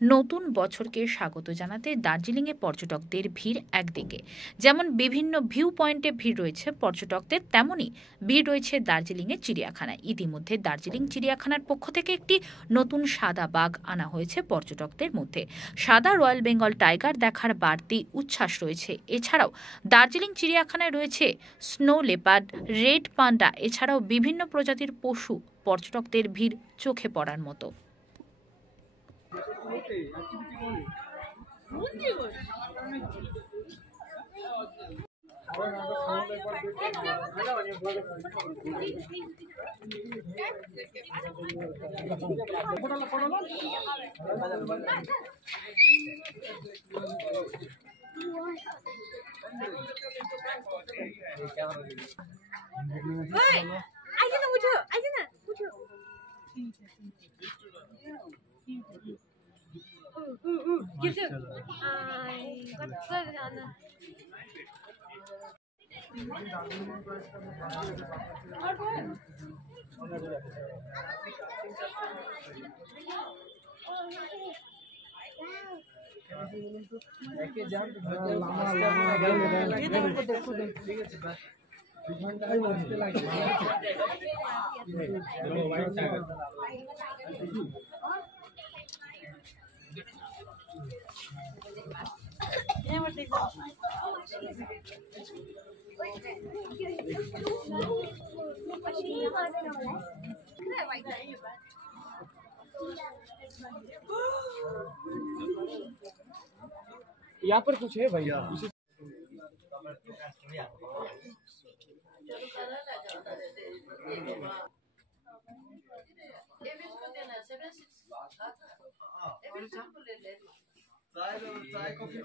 নতুন বছরকে স্বাগত জানাতে দার্জিলিংয়ে পর্যটকদের ভিড় একদিকে যেমন বিভিন্ন ভিউ পয়েন্টে ভিড় রয়েছে পর্যটকদের, তেমনই ভিড় রয়েছে দার্জিলিংয়ের চিড়িয়াখানায়। ইতিমধ্যে দার্জিলিং চিড়িয়াখানার পক্ষ থেকে একটি নতুন সাদা বাঘ আনা হয়েছে পর্যটকদের মধ্যে। সাদা রয়্যাল বেঙ্গল টাইগার দেখার বাড়তি উচ্ছ্বাস রয়েছে। এছাড়াও দার্জিলিং চিড়িয়াখানায় রয়েছে স্নো লেপার্ড, রেড পান্ডা, এছাড়াও বিভিন্ন প্রজাতির পশু। পর্যটকদের ভিড় চোখে পড়ার মতো। यहाँ पर कुछ है भैया चाय कॉफी